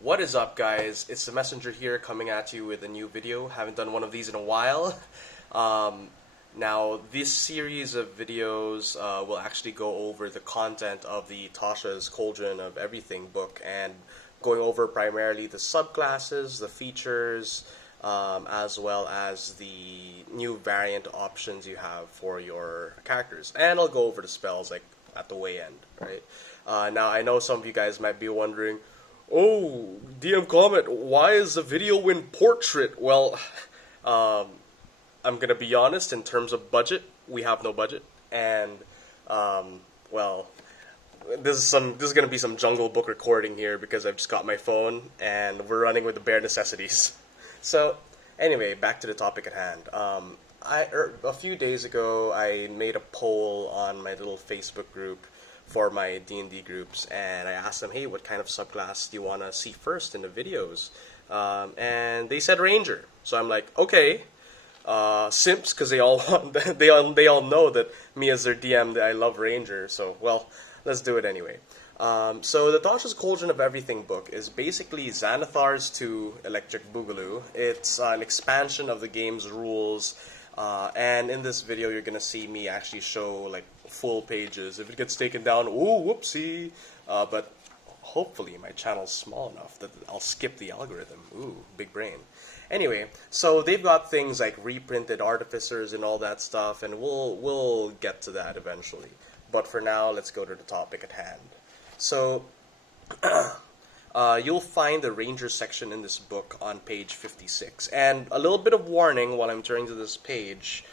What is up, guys? It's the Messenger here coming at you with a new video. Haven't done one of these in a while. Um, Now, this series of videos will actually go over the content of the Tasha's Cauldron of Everything book and going over primarily the subclasses, the features, as well as the new variant options you have for your characters. And I'll go over the spells like at the way end, right? Now, I know some of you guys might be wondering, oh, DM comment, why is the video in portrait? Well, um, I'm gonna be honest. In terms of budget, we have no budget, and um, well, this is gonna be some Jungle Book recording here because I've just got my phone and we're running with the bare necessities. So, anyway, back to the topic at hand. A few days ago, I made a poll on my little Facebook group for my D&D groups, and I asked them, hey, what kind of subclass do you want to see first in the videos? And they said Ranger. So I'm like, okay, simps, because they all want, they all know that me as their DM that I love Ranger. So well, let's do it anyway. So the Tasha's Cauldron of Everything book is basically Xanathar's to Electric Boogaloo. It's an expansion of the game's rules, and in this video you're gonna see me actually show like full pages. If it gets taken down, ooh, whoopsie. But hopefully my channel's small enough that I'll skip the algorithm. Ooh, big brain. Anyway, so they've got things like reprinted artificers and all that stuff, and we'll get to that eventually. But for now, let's go to the topic at hand. So, you'll find the Ranger section in this book on page 56. And a little bit of warning while I'm turning to this page.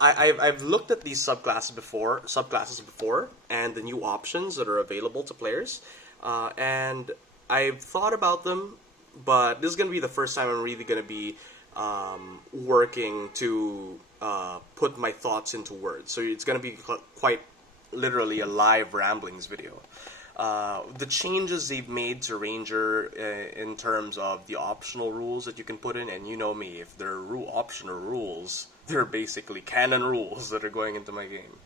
I've looked at these subclasses before, and the new options that are available to players, and I've thought about them, but this is going to be the first time I'm really going to be working to put my thoughts into words. So it's going to be quite literally a live ramblings video. The changes they've made to Ranger in terms of the optional rules that you can put in, and you know me, if they're optional rules, they're basically canon rules that are going into my game.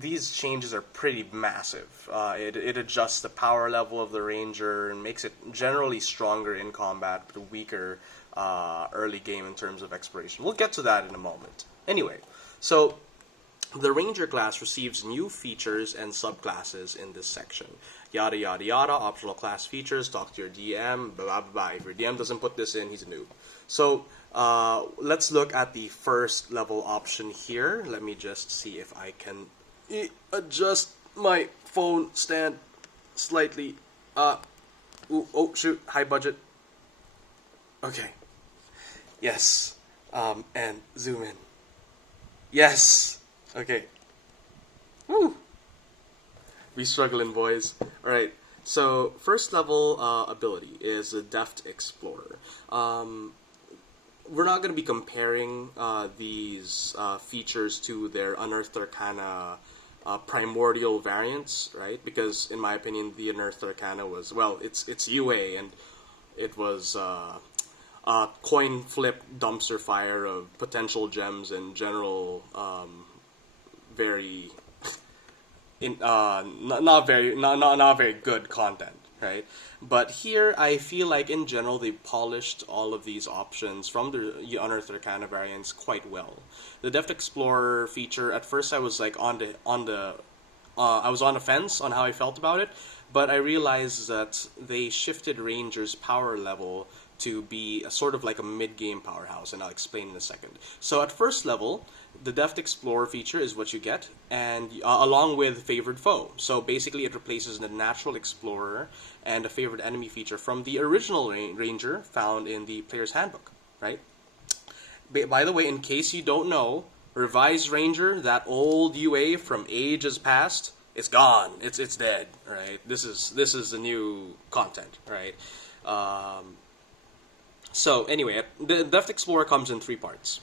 These changes are pretty massive. It adjusts the power level of the Ranger and makes it generally stronger in combat, but weaker early game in terms of exploration. We'll get to that in a moment. Anyway, so the Ranger class receives new features and subclasses in this section. Yada yada yada, optional class features, talk to your DM, blah blah blah. If your DM doesn't put this in, he's a noob. So let's look at the first level option here. Let me just see if I can adjust my phone stand slightly. Ooh, oh shoot, high budget. Okay. Yes. And zoom in. Yes. Okay. Woo! We struggling, boys. Alright, so first level ability is the Deft Explorer. We're not going to be comparing these features to their Unearthed Arcana primordial variants, right? Because in my opinion, the Unearthed Arcana was, well, it's UA, and it was a coin flip dumpster fire of potential gems and general very not very good content, right? But here I feel like in general they polished all of these options from the Unearthed Arcana variants quite well. The Deft Explorer feature, at first I was like I was on the fence on how I felt about it, but I realized that they shifted Ranger's power level to be a sort of like a mid-game powerhouse, and I'll explain in a second. So at first level, the Deft Explorer feature is what you get, and along with Favored Foe. So basically it replaces the Natural Explorer and a Favored Enemy feature from the original Ranger found in the Player's Handbook, right? By the way, in case you don't know, Revised Ranger, that old UA from ages past, it's gone. It's dead, right? This is the new content, right? So anyway, the Deft Explorer comes in 3 parts.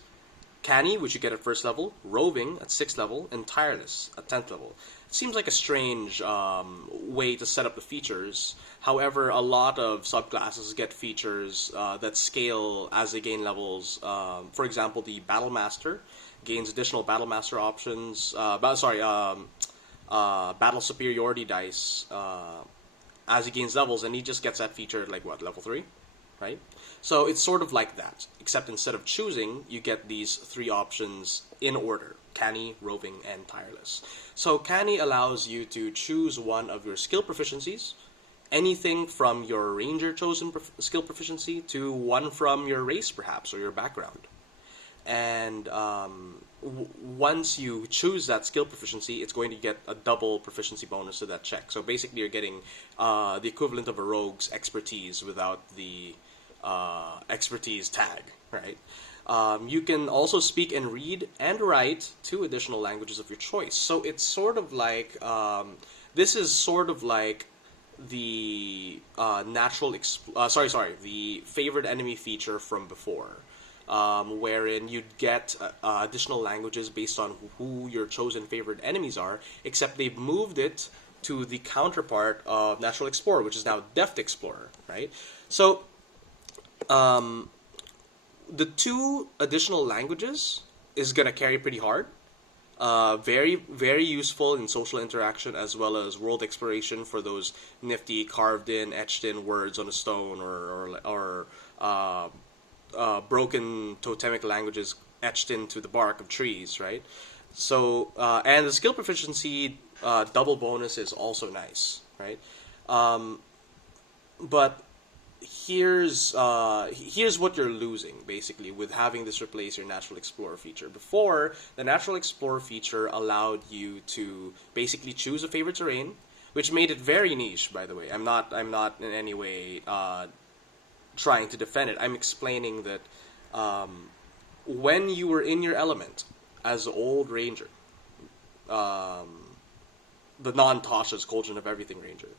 Canny, which you get at first level, Roving at 6th level, and Tireless at 10th level. It seems like a strange way to set up the features. However, a lot of subclasses get features that scale as they gain levels. For example, the Battle Master gains additional Battle Master options. battle superiority dice as he gains levels, and he just gets that feature at like what, level 3, right? So it's sort of like that, except instead of choosing, you get these 3 options in order: canny, roving, and tireless. So canny allows you to choose one of your skill proficiencies, anything from your ranger chosen skill proficiency to one from your race perhaps, or your background. And once you choose that skill proficiency, it's going to get a double proficiency bonus to that check. So basically you're getting the equivalent of a rogue's expertise without the expertise tag, right? You can also speak and read and write 2 additional languages of your choice. So it's sort of like, this is sort of like the the favored enemy feature from before, wherein you'd get additional languages based on who your chosen favored enemies are, except they've moved it to the counterpart of Natural Explorer, which is now Deft Explorer, right? So, the 2 additional languages is going to carry pretty hard. Very, very useful in social interaction as well as world exploration for those nifty carved in, etched in words on a stone, or broken totemic languages etched into the bark of trees, right? So, and the skill proficiency double bonus is also nice, right? But here's what you're losing basically with having this replace your Natural Explorer feature. Before, the Natural Explorer feature allowed you to basically choose a favorite terrain, which made it very niche, by the way. I'm not in any way trying to defend it. I'm explaining that when you were in your element as old ranger, the non-Tasha's Cauldron of Everything ranger,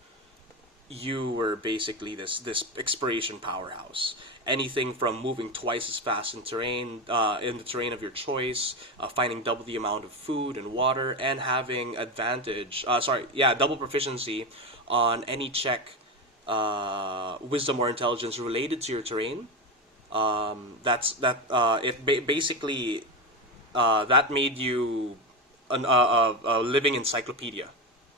you were basically this exploration powerhouse. Anything from moving twice as fast in the terrain of your choice, finding double the amount of food and water, and having double proficiency on any check, wisdom or intelligence related to your terrain. Basically that made you a living encyclopedia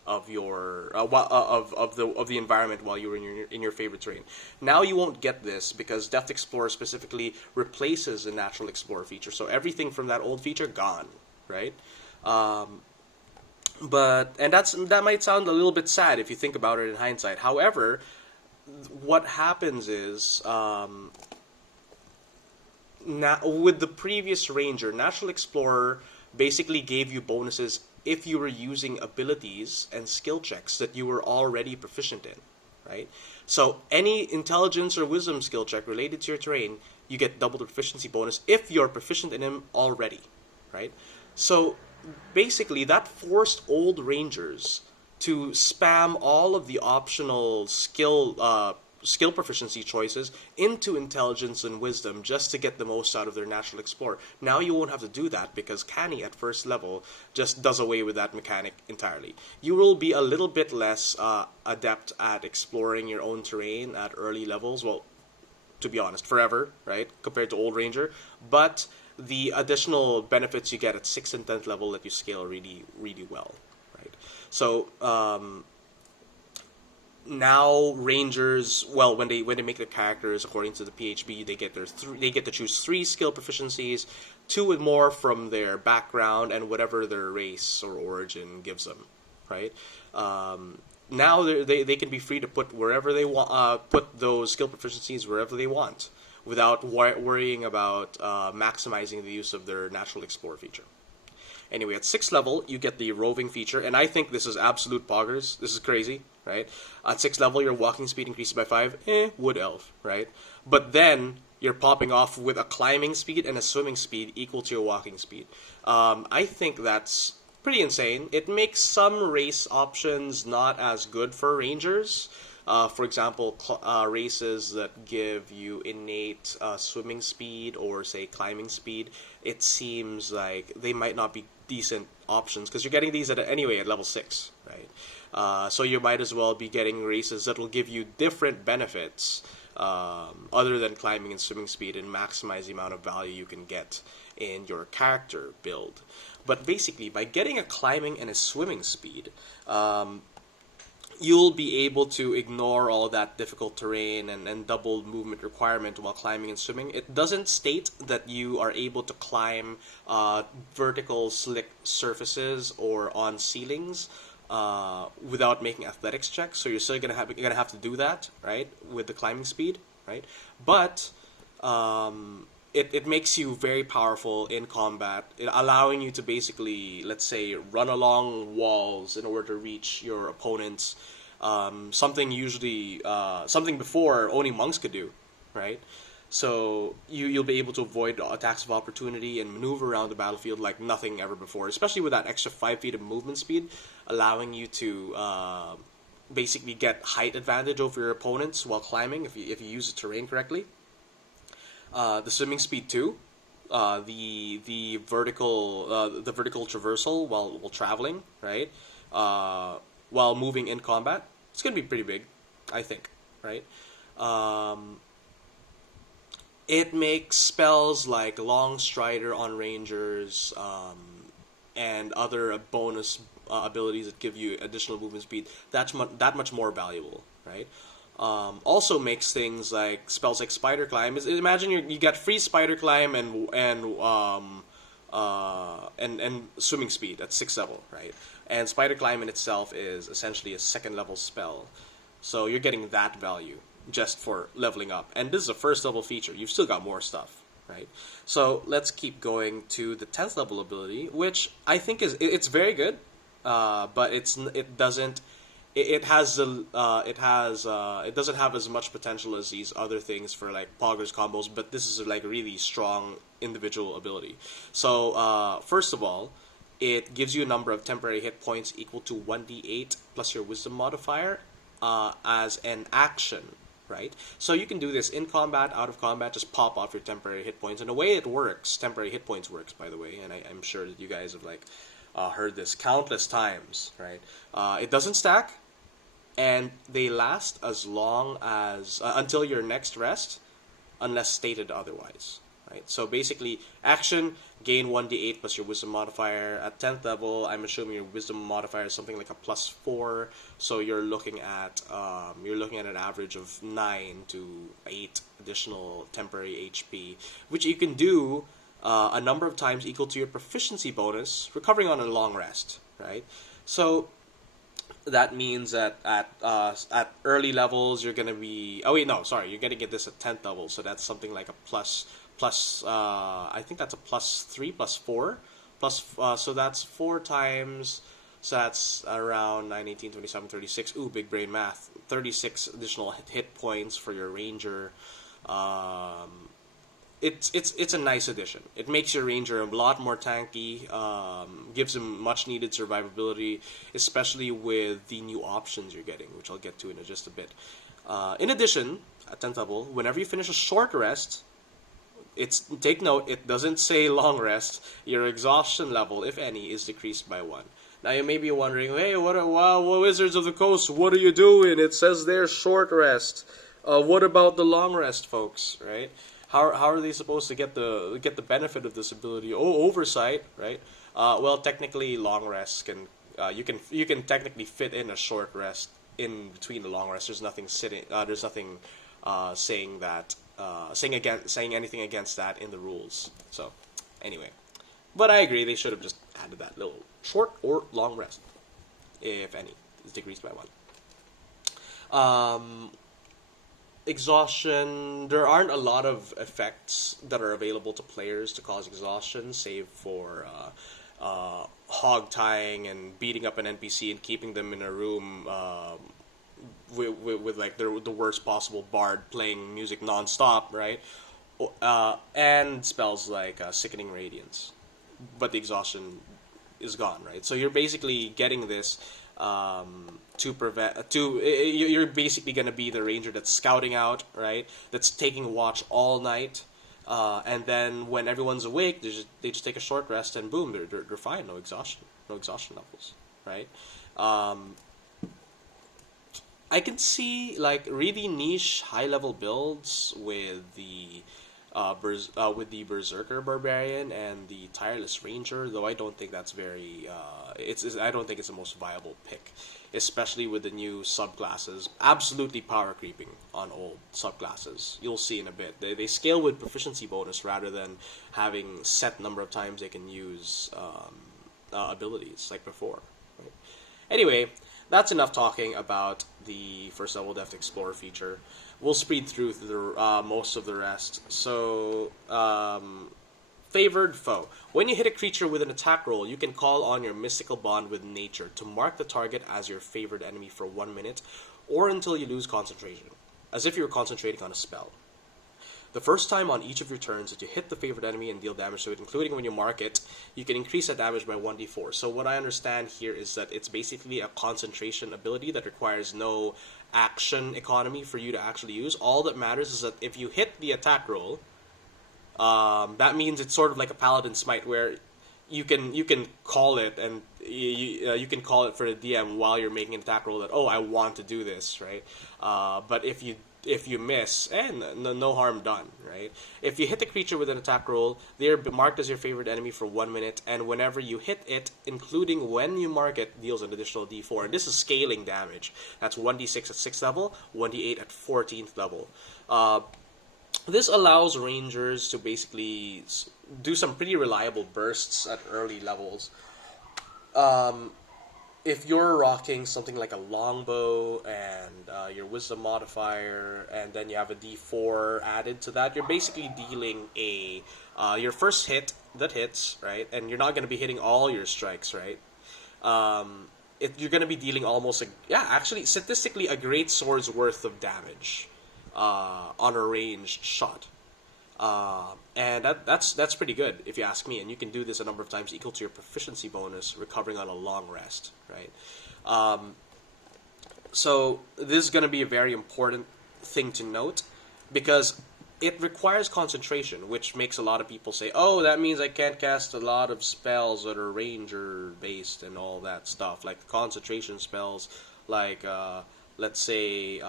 of your of the environment while you were in your favorite terrain. Now you won't get this because Deft Explorer specifically replaces the Natural Explorer feature. So everything from that old feature gone, right? But that might sound a little bit sad if you think about it in hindsight. However, what happens is now with the previous ranger, Natural Explorer basically gave you bonuses if you were using abilities and skill checks that you were already proficient in, right? So any intelligence or wisdom skill check related to your terrain, you get double the proficiency bonus if you're proficient in them already, right? So basically that forced old rangers to spam all of the optional skill proficiency choices into intelligence and wisdom just to get the most out of their Natural Explorer. Now you won't have to do that because Canny at first level just does away with that mechanic entirely. You will be a little bit less adept at exploring your own terrain at early levels, well, to be honest, forever, right, compared to Old Ranger, but the additional benefits you get at 6th and 10th level let you scale really, really well, right? So, now rangers, well, when they make their characters according to the PHB, they get to choose 3 skill proficiencies, 2 and more from their background and whatever their race or origin gives them, right? Now they can be free to put wherever they want, put those skill proficiencies wherever they want, without worrying about maximizing the use of their Natural Explorer feature. Anyway, at 6th level, you get the roving feature, and I think this is absolute poggers. This is crazy, right? At 6th level, your walking speed increases by 5. Wood elf, right? But then, you're popping off with a climbing speed and a swimming speed equal to your walking speed. I think that's pretty insane. It makes some race options not as good for rangers. For example, races that give you innate swimming speed or, say, climbing speed, it seems like they might not be decent options because you're getting these anyway at level 6, right? So you might as well be getting races that will give you different benefits other than climbing and swimming speed, and maximize the amount of value you can get in your character build. But basically, by getting a climbing and a swimming speed, you'll be able to ignore all that difficult terrain and double movement requirement while climbing and swimming. It doesn't state that you are able to climb vertical slick surfaces or on ceilings without making athletics checks. So you're still gonna have to do that, right, with the climbing speed, right? But it makes you very powerful in combat, allowing you to basically, let's say, run along walls in order to reach your opponents. Something before only monks could do, right? So you'll be able to avoid attacks of opportunity and maneuver around the battlefield like nothing ever before, especially with that extra 5 feet of movement speed, allowing you to basically get height advantage over your opponents while climbing if you use the terrain correctly. The swimming speed too, the vertical traversal while traveling, right? While moving in combat, it's gonna be pretty big, I think, right? It makes spells like Long Strider on Rangers and other bonus abilities that give you additional movement speed that much more valuable, right? Also makes things like spells like Spider Climb. Imagine you got free Spider Climb and swimming speed at 6th level, right? And Spider Climb in itself is essentially a 2nd level spell, so you're getting that value just for leveling up. And this is a 1st level feature. You've still got more stuff, right? So let's keep going to the 10th level ability, which I think it's very good, but it doesn't have as much potential as these other things for like poggers combos, but this is like a really strong individual ability. So first of all, it gives you a number of temporary hit points equal to 1d8 plus your wisdom modifier as an action, right? So you can do this in combat, out of combat, just pop off your temporary hit points. And the way it works, temporary hit points works, by the way, and I'm sure that you guys have like heard this countless times, right? It doesn't stack, and they last as long as until your next rest, unless stated otherwise, right? So basically, action, gain 1d8 plus your wisdom modifier. At 10th level, I'm assuming your wisdom modifier is something like a +4, so you're looking at an average of 9 to 8 additional temporary HP, which you can do a number of times equal to your proficiency bonus, recovering on a long rest, right? So that means that at early levels you're gonna be you're gonna get this at 10th level, so that's something like a plus I think that's a +3 +4 so that's 4 times, so that's around 9, 18, 27, 36. Ooh, big brain math. 36 additional hit points for your ranger. It's a nice addition. It makes your ranger a lot more tanky, gives him much needed survivability, especially with the new options you're getting, which I'll get to in just a bit. In addition, at 10th level, whenever you finish a short rest, take note, it doesn't say long rest, your exhaustion level, if any, is decreased by 1. Now you may be wondering, hey, what Wizards of the Coast, what are you doing? It says there short rest. What about the long rest, folks, right? How are they supposed to get the benefit of this ability? Oh, oversight, right? Well, technically, long rests can you can technically fit in a short rest in between the long rest. There's nothing saying anything against that in the rules. So, anyway, but I agree they should have just added that little short or long rest, if any, is decreased by 1. Exhaustion, there aren't a lot of effects that are available to players to cause exhaustion, save for hog tying and beating up an NPC and keeping them in a room with like the worst possible bard playing music non-stop, right? And spells like Sickening Radiance, but the exhaustion is gone, right? So you're basically getting this you're basically going to be the ranger that's scouting out, right? That's taking watch all night, and then when everyone's awake, they just take a short rest and boom, they're fine. No exhaustion levels, right? I can see like really niche high level builds with the Berserker Barbarian and the Tireless Ranger, though I don't think that's very I don't think it's the most viable pick, especially with the new subclasses absolutely power creeping on old subclasses. You'll see in a bit. They scale with proficiency bonus rather than having set number of times they can use abilities like before. Right? Anyway, that's enough talking about the first level Deft Explorer feature. We'll speed through the most of the rest. So, favored foe. When you hit a creature with an attack roll, you can call on your mystical bond with nature to mark the target as your favored enemy for 1 minute, or until you lose concentration, as if you were concentrating on a spell. The first time on each of your turns that you hit the favored enemy and deal damage to it, including when you mark it, you can increase that damage by 1d4. So what I understand here is that it's basically a concentration ability that requires no action economy for you to actually use. All that matters is that if you hit the attack roll, that means it's sort of like a Paladin Smite where you can call it, and you can call it for the DM while you're making an attack roll that, oh, I want to do this, right? But if you miss, and no harm done, right? If you hit the creature with an attack roll, they're marked as your favorite enemy for 1 minute, and whenever you hit it, including when you mark it, deals an additional d4. And this is scaling damage. That's 1d6 at 6th level, 1d8 at 14th level. This allows Rangers to basically do some pretty reliable bursts at early levels. If you're rocking something like a longbow and your wisdom modifier, and then you have a d4 added to that, you're basically dealing your first hit that hits, right? And you're not going to be hitting all your strikes, right? You're going to be dealing almost actually statistically a great sword's worth of damage on a ranged shot. And that's pretty good, if you ask me. And you can do this a number of times equal to your proficiency bonus, recovering on a long rest, right? So this is going to be a very important thing to note, because it requires concentration, which makes a lot of people say, oh, that means I can't cast a lot of spells that are ranger-based and all that stuff, like concentration spells, like, let's say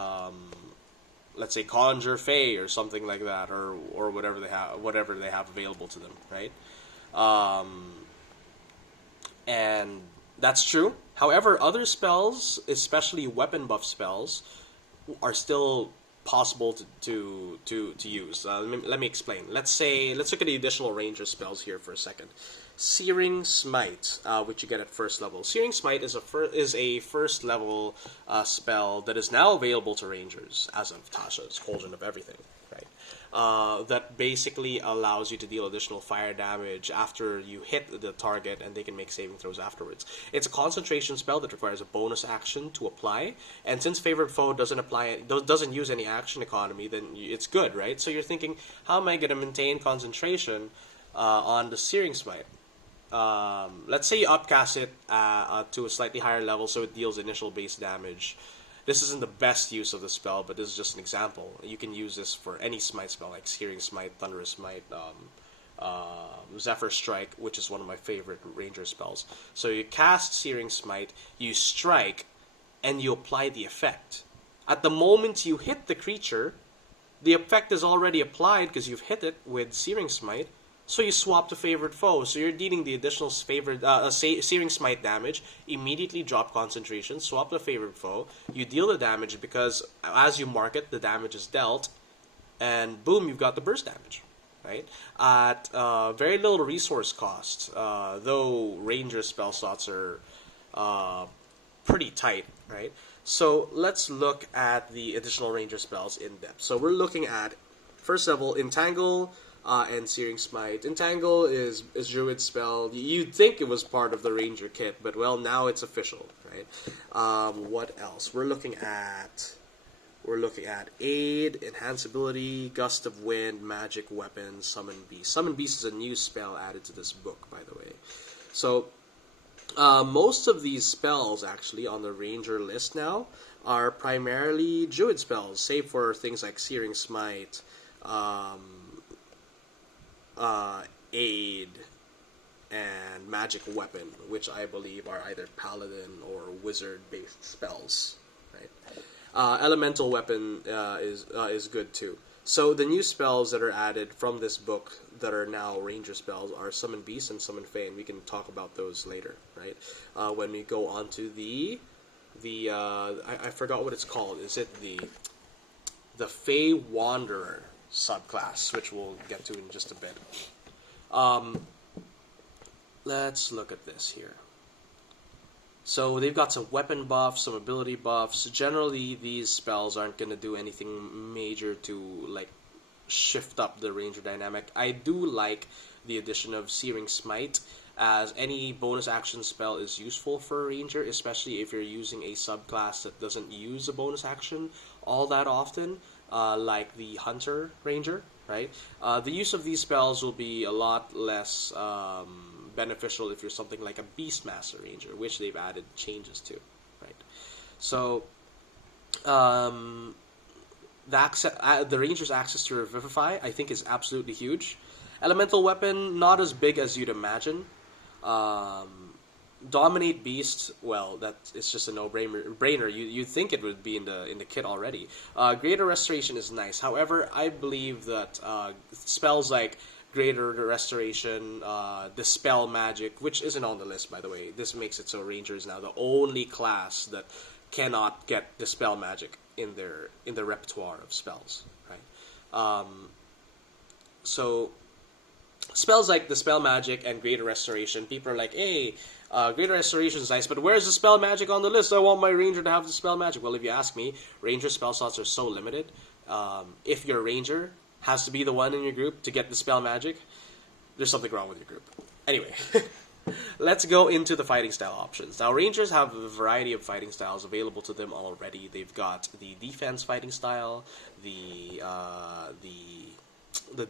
Conjure Fey or something like that, or whatever they have available to them, right? And that's true. However, other spells, especially weapon buff spells, are still possible to use. Let me explain. Let's look at the additional ranger spells here for a second. Searing Smite, which you get at first level. Searing Smite is a first level spell that is now available to Rangers as of Tasha's Cauldron of Everything, right? That basically allows you to deal additional fire damage after you hit the target, and they can make saving throws afterwards. It's a concentration spell that requires a bonus action to apply, and since Favored Foe doesn't use any action economy, then it's good, right? So you're thinking, how am I going to maintain concentration on the Searing Smite? Let's say you upcast it to a slightly higher level so it deals initial base damage. This isn't the best use of the spell, but this is just an example. You can use this for any smite spell, like Searing Smite, Thunderous Smite, Zephyr Strike, which is one of my favorite ranger spells. So you cast Searing Smite, you strike, and you apply the effect. At the moment you hit the creature, the effect is already applied because you've hit it with Searing Smite, so you swap to Favored Foe. So you're dealing the additional Searing Smite damage, immediately drop concentration, swap to Favored Foe, you deal the damage because as you mark it, the damage is dealt, and boom, you've got the burst damage, right? At very little resource cost, though Ranger spell slots are pretty tight, right? So let's look at the additional Ranger spells in depth. So we're looking at, first level, Entangle, and Searing Smite. Entangle is Druid's spell. You'd think it was part of the Ranger kit, but well, now it's official, right? What else? We're looking at Aid, Enhance Ability, Gust of Wind, Magic Weapon, Summon Beast. Summon Beast is a new spell added to this book, by the way. So most of these spells, actually, on the Ranger list now are primarily Druid spells, save for things like Searing Smite, Aid, and Magic Weapon, which I believe are either Paladin or Wizard-based spells, right? Elemental weapon is good too. So the new spells that are added from this book that are now ranger spells are Summon Beast and Summon Fey, and we can talk about those later, right? When we go on to I forgot what it's called. Is it the Fey Wanderer subclass, which we'll get to in just a bit. Let's look at this here. So they've got some weapon buffs, some ability buffs. Generally, these spells aren't going to do anything major to like shift up the ranger dynamic. I do like the addition of Searing Smite, as any bonus action spell is useful for a ranger, especially if you're using a subclass that doesn't use a bonus action all that often, like the Hunter Ranger, right? The use of these spells will be a lot less beneficial if you're something like a Beastmaster Ranger, which they've added changes to, right? So, the Ranger's access to Revivify, I think, is absolutely huge. Elemental weapon, not as big as you'd imagine. Dominate Beast, well, it's just a no-brainer. You'd think it would be in the kit already. Greater Restoration is nice. However, I believe that spells like Greater Restoration, Dispel Magic, which isn't on the list, by the way. This makes it so Ranger is now the only class that cannot get Dispel Magic in their repertoire of spells, right? So spells like Dispel Magic and Greater Restoration, people are like, hey, Greater Restoration is nice, but where's the Spell Magic on the list? I want my Ranger to have the Spell Magic. Well, if you ask me, Ranger spell slots are so limited. If your Ranger has to be the one in your group to get the Spell Magic, there's something wrong with your group. Anyway, let's go into the fighting style options. Now, Rangers have a variety of fighting styles available to them already. They've got the defense fighting style, the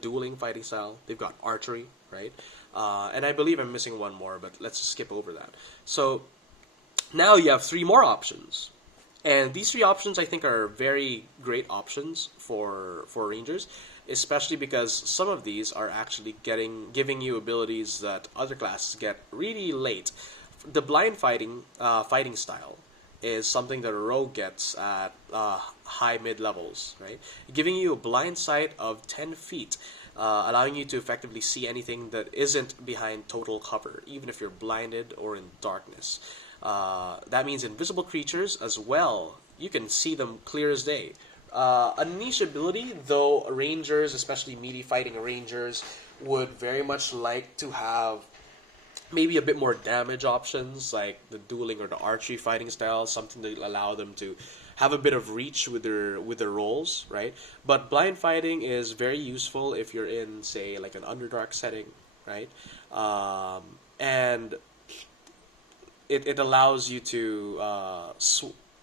dueling fighting style. They've got archery, right? And I believe I'm missing one more, but let's skip over that. So now you have 3 more options. And these 3 options, I think, are very great options for Rangers, especially because some of these are actually giving you abilities that other classes get really late. The blind fighting style is something that a rogue gets at high mid levels, right? Giving you a blind sight of 10 feet, allowing you to effectively see anything that isn't behind total cover, even if you're blinded or in darkness. That means invisible creatures as well. You can see them clear as day. A niche ability, though Rangers, especially melee fighting Rangers, would very much like to have maybe a bit more damage options, like the dueling or the archery fighting style, something that will allow them to have a bit of reach with their rolls, right? But blind fighting is very useful if you're in, say, like an Underdark setting, right? And it allows you to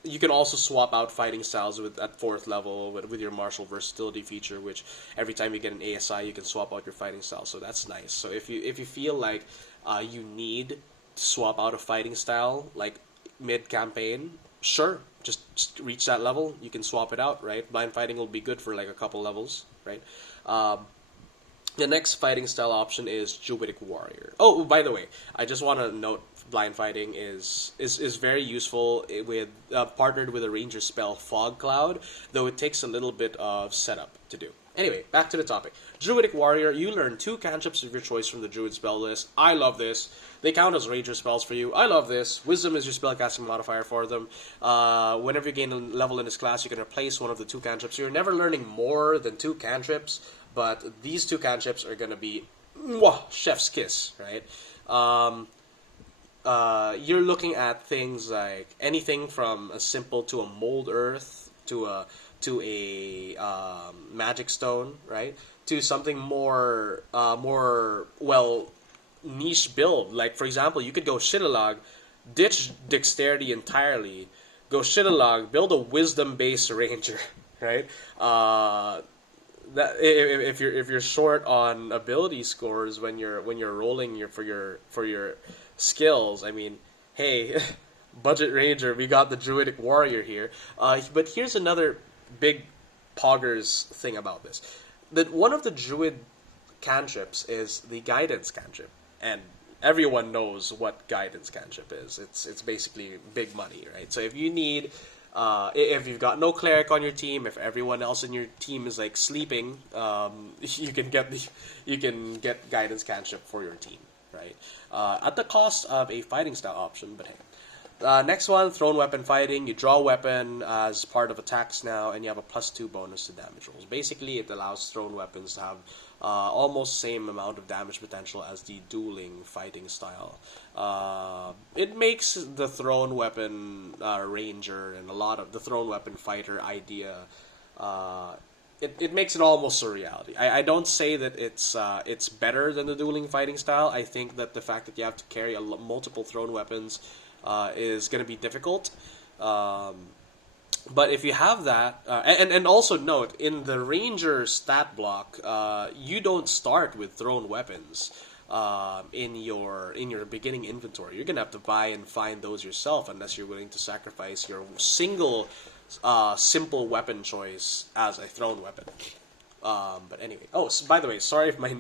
you can also swap out fighting styles at 4th level with your martial versatility feature, which every time you get an ASI, you can swap out your fighting style. So that's nice. So if you feel like you need to swap out a fighting style like mid campaign, sure, just reach that level, you can swap it out, right? Blind fighting will be good for like a couple levels, right? The next fighting style option is Druidic Warrior. Oh, by the way, I just want to note blind fighting is very useful with partnered with a ranger spell Fog Cloud, though it takes a little bit of setup to do. Anyway, back to the topic. Druidic Warrior, you learn 2 cantrips of your choice from the Druid spell list. I love this. They count as ranger spells for you. I love this. Wisdom is your spellcasting modifier for them. Whenever you gain a level in this class, you can replace one of the 2 cantrips. You're never learning more than 2 cantrips, but these 2 cantrips are going to be chef's kiss, right? You're looking at things like anything from a simple to a mold earth to a magic stone, right? To something more niche build. Like, for example, you could go Shittalog, ditch dexterity entirely, go Shittalog, build a wisdom based ranger, right? That if you're short on ability scores when you're rolling for your skills, I mean, hey, budget ranger, we got the Druidic Warrior here. But here's another big poggers thing about this. That one of the Druid cantrips is the Guidance cantrip, and everyone knows what Guidance cantrip is. It's basically big money, right? So if you need If you've got no cleric on your team, if everyone else in your team is like sleeping, you can get guidance cantrip for your team, right? At the cost of a fighting style option, but hey. Next one, thrown weapon fighting. You draw a weapon as part of attacks now, and you have a +2 bonus to damage rolls. Basically, it allows thrown weapons to have almost same amount of damage potential as the dueling fighting style. It makes the thrown weapon ranger and a lot of the thrown weapon fighter idea. It makes it almost a reality. I don't say that it's better than the dueling fighting style. I think that the fact that you have to carry multiple thrown weapons is going to be difficult. But if you have that, and also note, in the Ranger stat block, you don't start with thrown weapons in your beginning inventory. You're going to have to buy and find those yourself unless you're willing to sacrifice your single simple weapon choice as a thrown weapon. But anyway, so by the way, sorry if my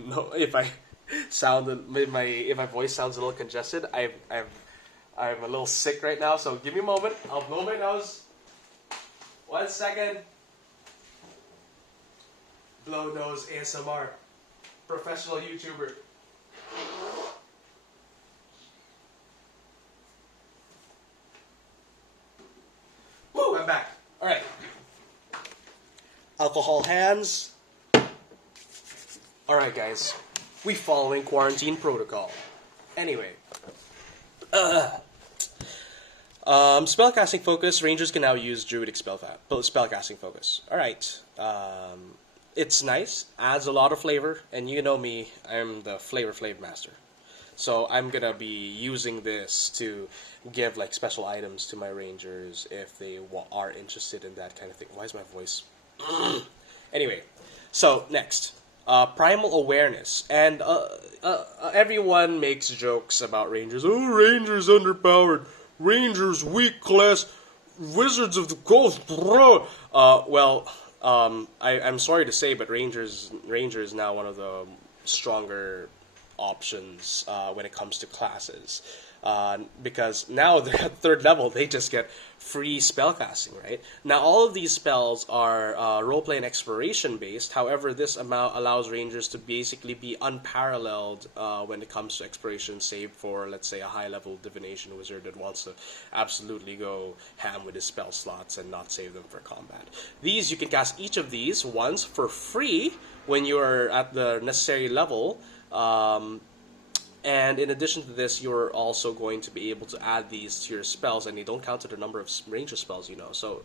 voice sounds a little congested. I'm a little sick right now, so give me a moment. I'll blow my nose. 1 second. Blow nose ASMR. Professional YouTuber. Woo! I'm back. Alright. Alcohol hands. Alright, guys. We following quarantine protocol. Anyway. Spellcasting focus. Rangers can now use Druidic spellcasting focus. Alright. It's nice. Adds a lot of flavor. And you know me, I'm the flavor master. So I'm gonna be using this to give like special items to my Rangers if they are interested in that kind of thing. Why is my voice... Anyway. So, next. Primal awareness. And everyone makes jokes about Rangers. Oh, Rangers underpowered. Rangers weak class. Wizards of the Coast. I'm sorry to say, but Ranger is now one of the stronger options when it comes to classes. Because now they're at 3rd level, they just get free spellcasting, right? Now, all of these spells are roleplay and exploration based. However, this allows Rangers to basically be unparalleled when it comes to exploration, save for, let's say, a high-level divination wizard that wants to absolutely go ham with his spell slots and not save them for combat. These, you can cast each of these once for free when you're at the necessary level. And in addition to this, you're also going to be able to add these to your spells, and they don't count to the number of Ranger spells, you know. So,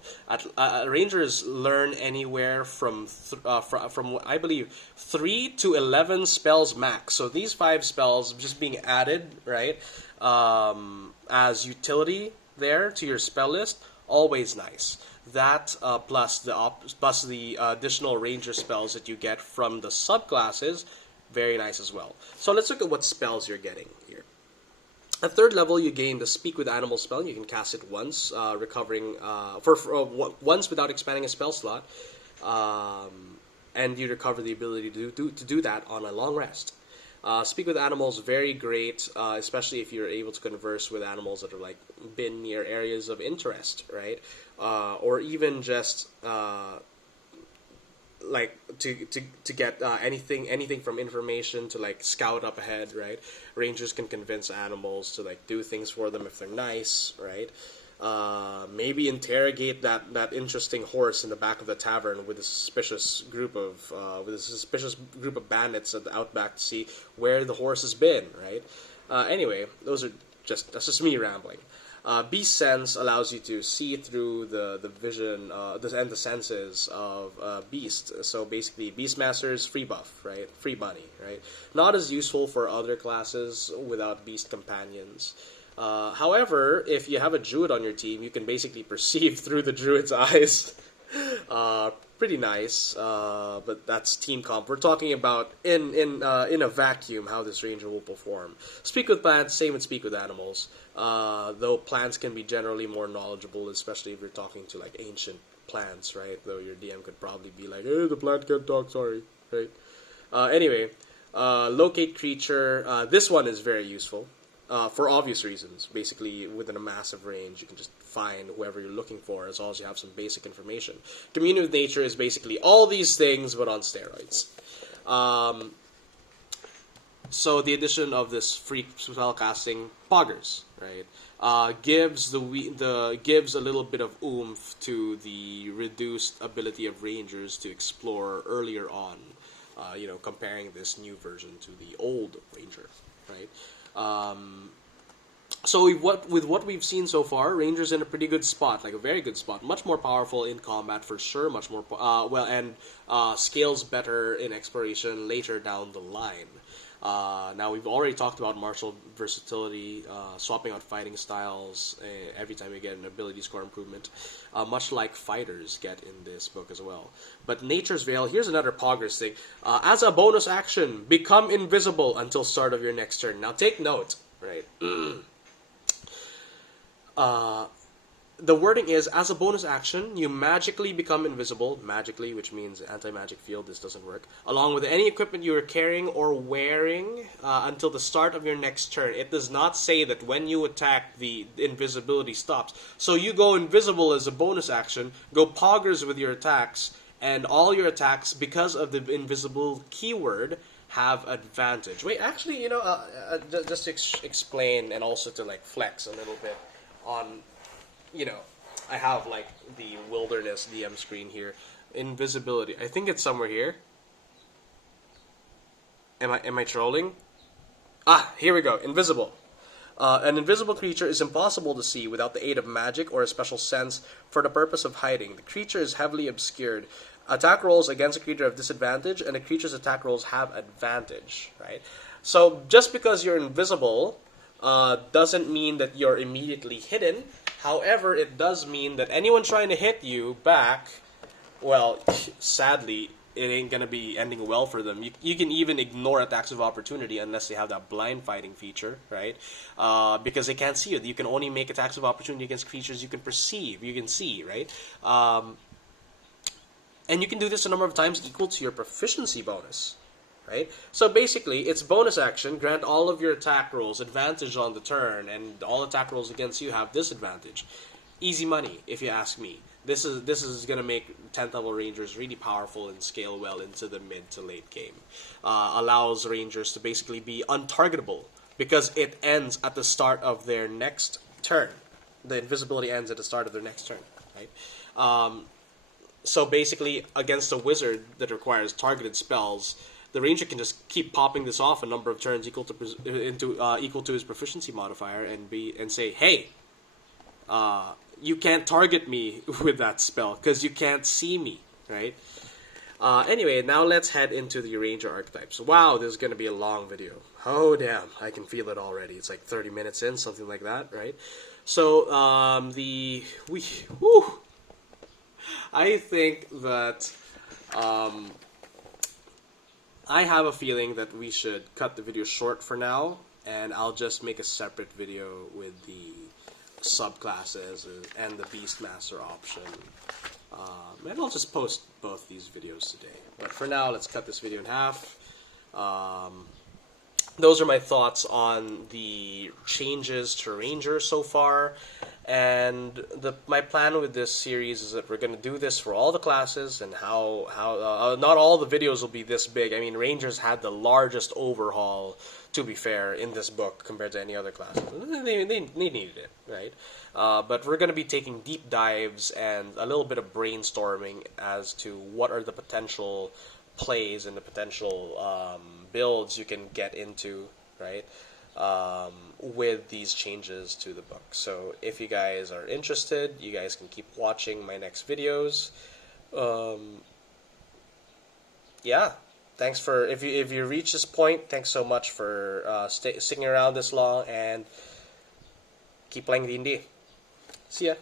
Rangers learn anywhere from I believe 3 to 11 spells max. So these 5 spells just being added, right, as utility there to your spell list, always nice. That plus the additional Ranger spells that you get from the subclasses. Very nice as well. So let's look at what spells you're getting here. At 3rd level, you gain the Speak with Animals spell. You can cast it once, recovering once without expanding a spell slot, and you recover the ability to do that on a long rest. Speak with Animals, very great, especially if you're able to converse with animals that are like been near areas of interest, right? Or even just like to get anything from information to like scout up ahead, right? Rangers can convince animals to like do things for them if they're nice, right? Maybe interrogate that interesting horse in the back of the tavern with a suspicious group of bandits at the outback to see where the horse has been, right? Anyway, that's just me rambling. Beast Sense allows you to see through the vision and the senses of Beast. So basically, Beastmaster's free buff, right? Free money, right? Not as useful for other classes without Beast companions. However, if you have a Druid on your team, you can basically perceive through the Druid's eyes. Pretty nice, but that's team comp. We're talking about in a vacuum how this Ranger will perform. Speak with plants, same with Speak with Animals. Though plants can be generally more knowledgeable, especially if you're talking to like ancient plants, right? Though your DM could probably be like, "Hey, the plant can't talk, sorry," right? Anyway, locate creature. This one is very useful. for obvious reasons. Basically, within a massive range, you can just find whoever you're looking for as long as you have some basic information. Communing with nature is basically all these things, but on steroids. So the addition of this free spellcasting poggers, right, gives gives a little bit of oomph to the reduced ability of rangers to explore earlier on. Comparing this new version to the old ranger, right? So with what we've seen so far, Ranger's in a pretty good spot, like a very good spot. Much more powerful in combat for sure, much more scales better in exploration later down the line. Now we've already talked about martial versatility, swapping out fighting styles every time you get an ability score improvement, much like fighters get in this book as well. But Nature's Veil, here's another poggers thing. As a bonus action, become invisible until start of your next turn. Now take note, right? The wording is, as a bonus action, you magically become invisible, magically, which means anti-magic field, this doesn't work, along with any equipment you are carrying or wearing until the start of your next turn. It does not say that when you attack, the invisibility stops. So you go invisible as a bonus action, go poggers with your attacks, and all your attacks, because of the invisible keyword, have advantage. Wait, actually, just to explain and also to like flex a little bit on, I have like the wilderness DM screen here. Invisibility. I think it's somewhere here. Am I trolling? Here we go. Invisible. An invisible creature is impossible to see without the aid of magic or a special sense for the purpose of hiding. The creature is heavily obscured. Attack rolls against a creature have disadvantage, and the creature's attack rolls have advantage, right? So just because you're invisible doesn't mean that you're immediately hidden. However, it does mean that anyone trying to hit you back, well, sadly, it ain't going to be ending well for them. You can even ignore attacks of opportunity unless they have that blind fighting feature, right? Because they can't see you. You can only make attacks of opportunity against creatures you can perceive, you can see, right? And you can do this a number of times equal to your proficiency bonus, right? So basically, it's bonus action, grant all of your attack rolls advantage on the turn, and all attack rolls against you have disadvantage. Easy money, if you ask me. This is going to make 10th level Rangers really powerful and scale well into the mid to late game. Allows Rangers to basically be untargetable, because it ends at the start of their next turn. The invisibility ends at the start of their next turn, right? So basically, against a wizard that requires targeted spells, the ranger can just keep popping this off a number of turns equal to his proficiency modifier, and say, hey, you can't target me with that spell because you can't see me, right? Anyway, now let's head into the ranger archetypes. Wow, this is going to be a long video. Oh damn, I can feel it already. It's like 30 minutes in, something like that, right? So I think that I have a feeling that we should cut the video short for now, and I'll just make a separate video with the subclasses and the Beastmaster option. And I'll just post both these videos today. But for now, let's cut this video in half. Those are my thoughts on the changes to Ranger so far. And my plan with this series is that we're going to do this for all the classes, and how not all the videos will be this big. I mean, Rangers had the largest overhaul, to be fair, in this book compared to any other class. They needed it, right? But we're going to be taking deep dives and a little bit of brainstorming as to what are the potential plays and the potential builds you can get into, right? With these changes to the book. So if you guys are interested, you guys can keep watching my next videos. Yeah, thanks for, if you reach this point, thanks so much for sticking around this long, and keep playing D&D. See ya.